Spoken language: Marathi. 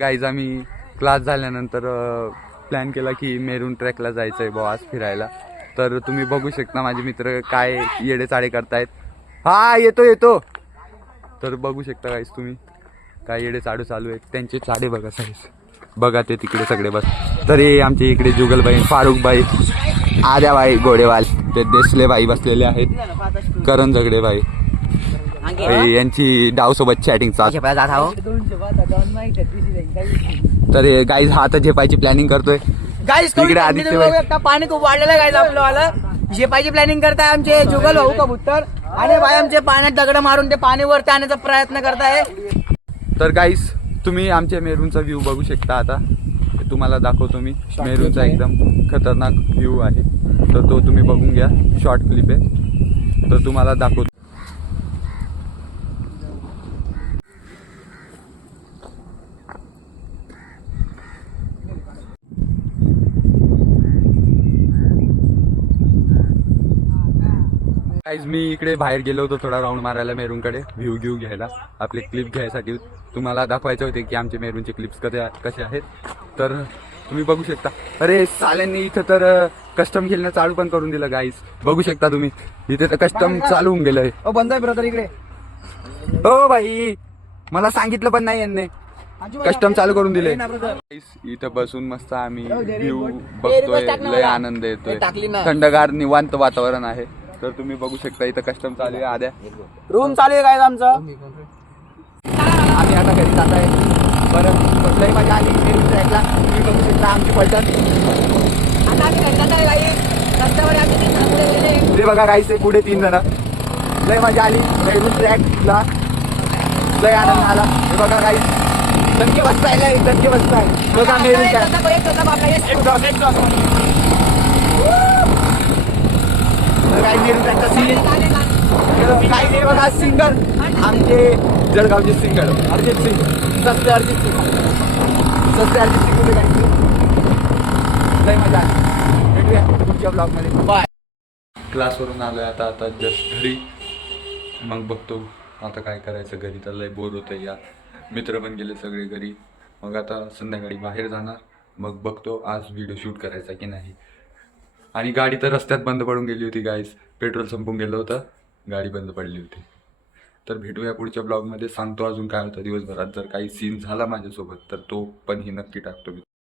गाईज आम्ही क्लास झाल्यानंतर प्लॅन केला की मेरून ट्रॅकला जायचं आहे बुवा आज फिरायला. तर तुम्ही बघू शकता माझे मित्र काय येडेचाळे करतायत. हा येतो. तर बघू शकता गाईज तुम्ही काय येडेचाडू चालू आहे. त्यांचे चाडे बघा साईज बघा ते तिकडे सगळे बस. तर हे आमचे इकडे जुगलबाई, फारुखबाई, आद्याबाई घोडेवाल, ते देसलेबाई बसलेले आहेत, करण झगडेबाई यांची डावसोबत चॅटिंग चालू. तर हे गाईज हा आता झेपायची प्लॅनिंग करतोय. गाईस इकडे आदित्य पाणी खूप वाढलेलं आहे गाईस आपलं वाला झेपायची प्लॅनिंग करताय आमचे जुगल भाऊ कबूतर आणि भाई आमचे पाण्यात दगड मारून ते पाणी वरती आणण्याचा प्रयत्न करताय. तर गाईस तुम्ही आमच्या मेरूनचा व्ह्यू बघू शकता. आता तुम्हाला दाखवतो मी मेरूनचा एकदम खतरनाक व्ह्यू आहे. तर तो तुम्ही बघून घ्या, शॉर्ट क्लिप आहे. तर तुम्हाला दाखवतो. गाईज मी इकडे बाहेर गेलो होतो थोडा राऊंड मारायला मेरूनकडे व्ह्यू घ्यायला, आपले क्लिप घ्यायसाठी. तुम्हाला दाखवायचे होते की आमचे मेरूनचे क्लिप्स कसे आहेत. तर तुम्ही बघू शकता. अरे साल्यांनी इथं तर कस्टम खेळणं चालू पण करून दिलं गाईज. बघू शकता तुम्ही इथे तर कस्टम चालू होऊन गेलंय. बंद आहे ब्रदर इकडे. हो भाई मला सांगितलं पण नाही यांनी, कस्टम चालू करून दिले. इथं बसून मस्त आम्ही व्ह्यू बघतोय, लय आनंद येतोय, थंडगार निवांत वातावरण आहे. तर तुम्ही बघू शकता इथं कस्टम चालू आहे. आद्या रूम चालू आहे काय आमचं. आम्ही आता घरी जात आहे. बरं लय मजा आली मेरून ट्रॅकला. तुम्ही बघू शकता आमची पलटण. ते बघा गाईचे पुढे 3 जण. लय मजा आली मेरून ट्रॅकला, लय आनंद आला. हे बघा गाई दणके बसताय बघा मेरून ट्रॅक. काय मेरून ट्रॅकचा सीन काय हे बघा. सिंगर आमचे जळगावचे सिंगर अर्जित सिंग, सस्ते अर्जित सिंग होते काय. लय मजा आली. भेटूया पुढच्या ब्लॉगमध्ये. बाय. क्लासवरून आलोय आता जस्ट घरी. मग बघतो आता काय करायचं. घरी तर लय बोर होतंय यार. मित्र पण गेले सगळे घरी. मग आता संध्याकाळी बाहेर जाणार. मग बघतो आज व्हिडिओ शूट करायचा की नाही. आणि गाडी तर रस्त्यात बंद पडून गेली होती गाईस. पेट्रोल संपून गेलं होतं, गाडी बंद पडली होती. तर भेटूया पुढच्या ब्लॉगमध्ये. सांगतो अजून काय होतं दिवसभरात. जर काही सीन झाला माझ्यासोबत तर तो पण ही नक्की टाकतो मी.